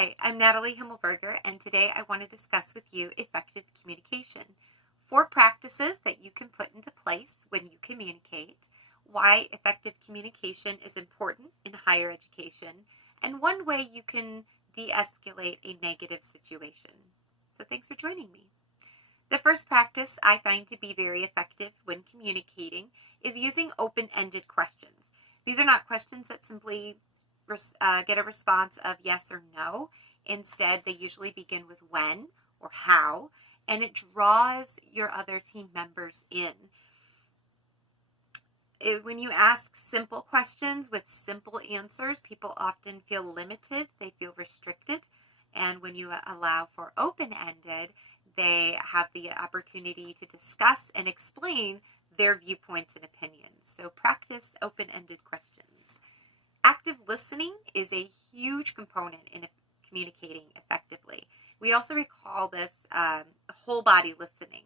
Hi, I'm Natalie Himmelberger, and today I want to discuss with you effective communication. 4 practices that you can put into place when you communicate, why effective communication is important in higher education, and one way you can de-escalate a negative situation. So thanks for joining me. The first practice I find to be very effective when communicating is using open-ended questions. These are not questions that simply get a response of yes or no. Instead, they usually begin with when or how, and it draws your other team members in. When you ask simple questions with simple answers, people often feel limited, they feel restricted, and when you allow for open-ended, they have the opportunity to discuss and explain their viewpoints and opinions. So practice open-ended questions. Active listening is a huge component in communicating effectively. We also recall this whole body listening,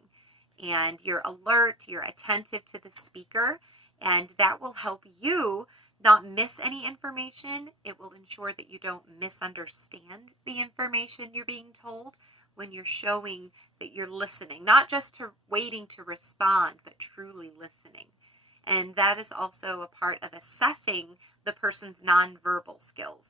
and you're alert, you're attentive to the speaker, and that will help you not miss any information. It will ensure that you don't misunderstand the information you're being told when you're showing that you're listening, not just waiting to respond, but truly listening. And that is also a part of assessing the person's nonverbal skills.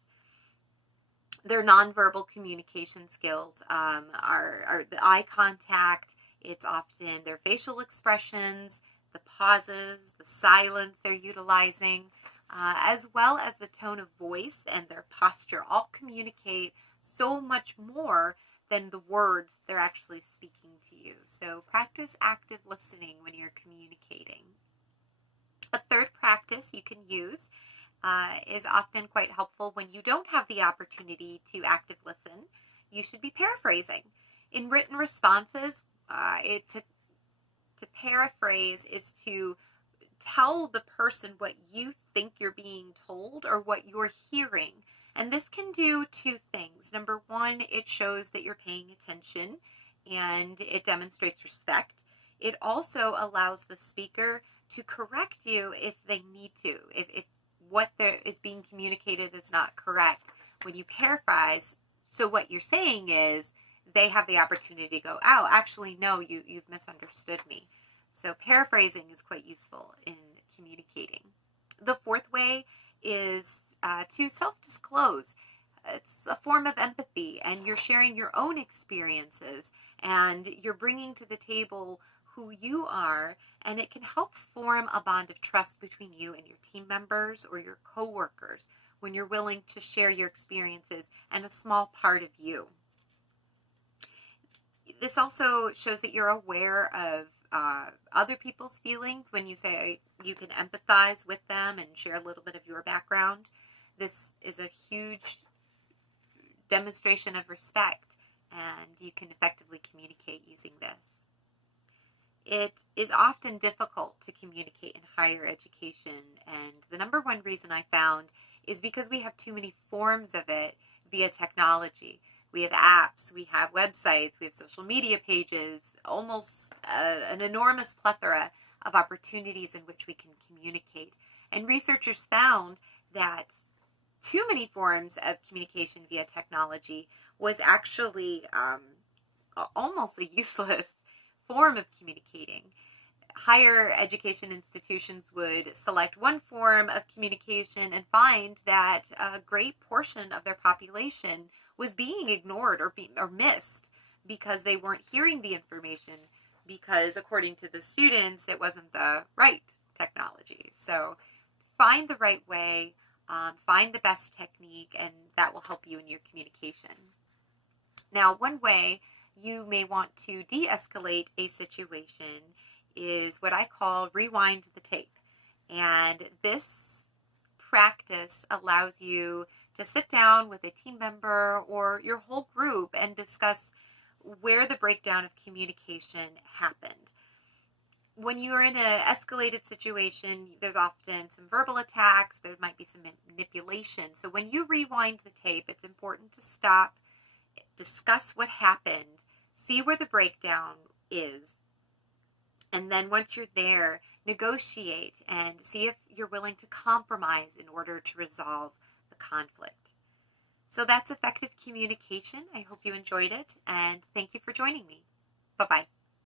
Their nonverbal communication skills are the eye contact. It's often their facial expressions, the pauses, the silence they're utilizing, as well as the tone of voice and their posture all communicate so much more than the words they're actually speaking to you. So practice active listening when you're communicating. A third practice you can use is often quite helpful when you don't have the opportunity to active listen. You should be paraphrasing. In written responses, to paraphrase is to tell the person what you think you're being told or what you're hearing. And this can do 2 things. Number 1, it shows that you're paying attention and it demonstrates respect. It also allows the speaker to correct you if they need to. If what is being communicated is not correct, when you paraphrase, so what you're saying is, they have the opportunity to go, oh, actually, no, you've misunderstood me. So paraphrasing is quite useful in communicating. The 4th way is to self-disclose. It's a form of empathy, and you're sharing your own experiences, and you're bringing to the table who you are, and it can help form a bond of trust between you and your team members or your coworkers when you're willing to share your experiences and a small part of you. This also shows that you're aware of other people's feelings when you say you can empathize with them and share a little bit of your background. This is a huge demonstration of respect, and you can effectively communicate using this. It is often difficult to communicate in higher education, and the number 1 reason I found is because we have too many forms of it via technology. We have apps, we have websites, we have social media pages, almost an enormous plethora of opportunities in which we can communicate. And researchers found that too many forms of communication via technology was actually almost a useless form of communicating. Higher education institutions would select one form of communication and find that a great portion of their population was being ignored or missed because they weren't hearing the information, because according to the students, it wasn't the right technology. So find the right way, find the best technique, and that will help you in your communication. Now, one way you may want to de-escalate a situation is what I call rewind the tape. And this practice allows you to sit down with a team member or your whole group and discuss where the breakdown of communication happened. When you're in an escalated situation, there's often some verbal attacks, there might be some manipulation. So when you rewind the tape, it's important to stop, discuss what happened, see where the breakdown is, and then once you're there, negotiate and see if you're willing to compromise in order to resolve the conflict. So that's effective communication. I hope you enjoyed it, and thank you for joining me. Bye-bye.